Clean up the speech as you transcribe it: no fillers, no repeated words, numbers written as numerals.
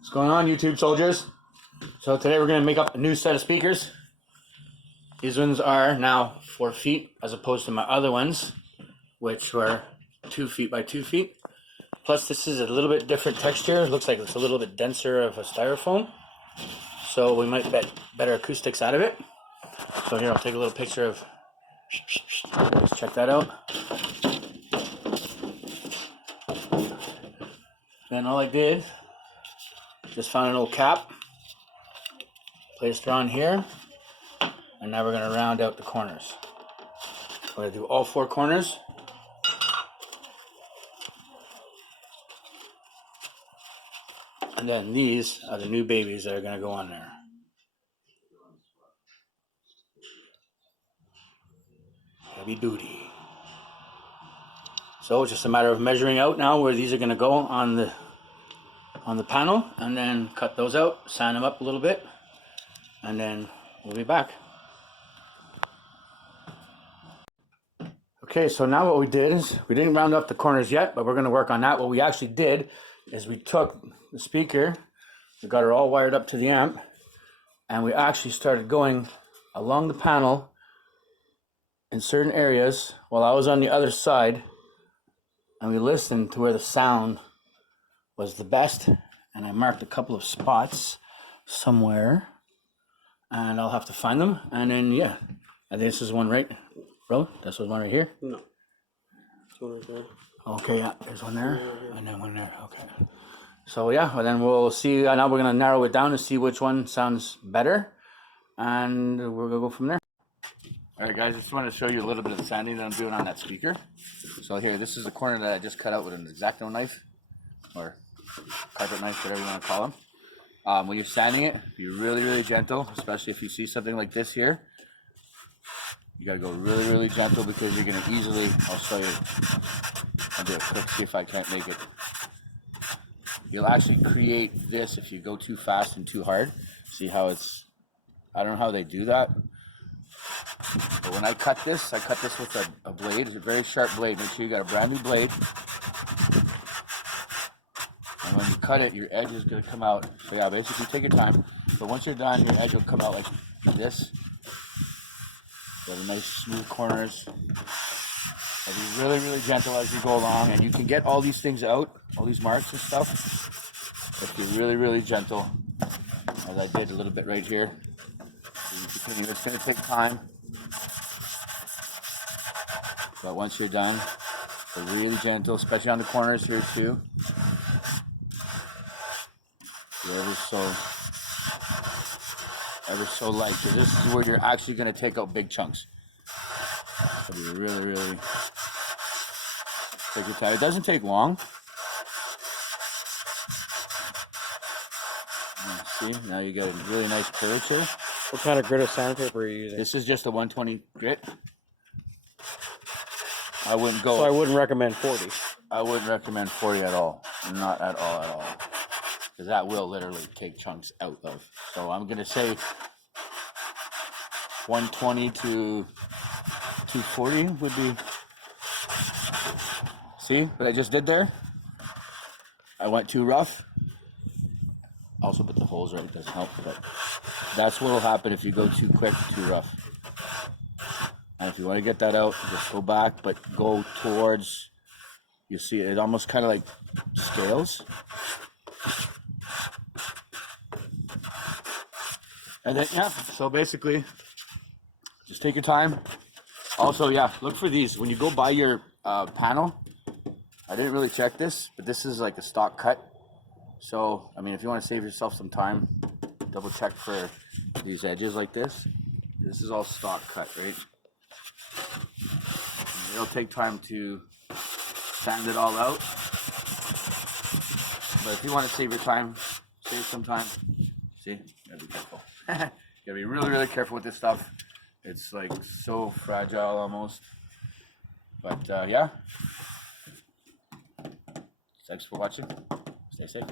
What's going on, YouTube soldiers? So today we're going to make up a new set of speakers. These ones are now 4 feet as opposed to my other ones, which were 2 feet by 2 feet. Plus this is a little bit different texture. It looks like it's a little bit denser of a styrofoam. So we might get better acoustics out of it. So here, I'll take a little picture of, let's check that out. Then all I did, just found an old cap, placed it on here, and now we're going to round out the corners. We're going to do all 4 corners. And then these are the new babies that are going to go on there. Heavy duty. So it's just a matter of measuring out now where these are going to go on the panel, and then cut those out, sand them up a little bit, and then we'll be back. Okay, so now what we did is, we didn't round up the corners yet, but we're going to work on that. What we actually did is we took the speaker, we got it all wired up to the amp, and we actually started going along the panel in certain areas while I was on the other side, and we listened to where the sound was the best, and I marked a couple of spots somewhere, and I'll have to find them. And then yeah, and this is one right, bro. This was one right here. No, it's one right there. Okay, yeah, there's one there, and then one there. Okay, so yeah, and then we'll see. Now we're gonna narrow it down to see which one sounds better, and we're gonna go from there. All right, guys, I just wanted to show you a little bit of the sanding that I'm doing on that speaker. So here, this is the corner that I just cut out with an X-Acto knife, or carpet knife, whatever you want to call them. When you're sanding it, be really, really gentle, especially if you see something like this here. You got to go really, really gentle because you're going to easily, I'll show you, I'll do it quick, see if I can't make it. You'll actually create this if you go too fast and too hard. See how it's, I don't know how they do that. But when I cut this with a blade. It's a very sharp blade. Make sure you got a brand new blade. And when you cut it, your edge is going to come out. So yeah, basically take your time. But once you're done, your edge will come out like this. So the nice smooth corners. And be really, really gentle as you go along. And you can get all these things out, all these marks and stuff, if you're really, really gentle, as I did a little bit right here. It's going to take time. But once you're done, so really gentle, especially on the corners here too. Ever so light, because this is where you're actually going to take out big chunks. So you really, really take your time. It doesn't take long. See, now you got a really nice curvature. What kind of grit of sandpaper are you using? This is just a 120 grit. I wouldn't go. So I wouldn't recommend 40. I wouldn't recommend 40 at all. Not at all. Because that will literally take chunks out of. So I'm going to say 120 to 240 would be. See what I just did there? I went too rough. Also put the holes right, it doesn't help. But that's what will happen if you go too quick, too rough. And if you want to get that out, just go back, but go towards, you see it almost kind of like scales. And then, yeah, so basically, just take your time. Also, yeah, look for these. When you go buy your panel, I didn't really check this, but this is like a stock cut. So, I mean, if you want to save yourself some time, double check for these edges like this. This is all stock cut, right? It'll take time to sand it all out. But if you want to save your time, save some time. See, you gotta be careful. You gotta be really, really careful with this stuff. It's like so fragile almost. But yeah. Thanks for watching. Stay safe.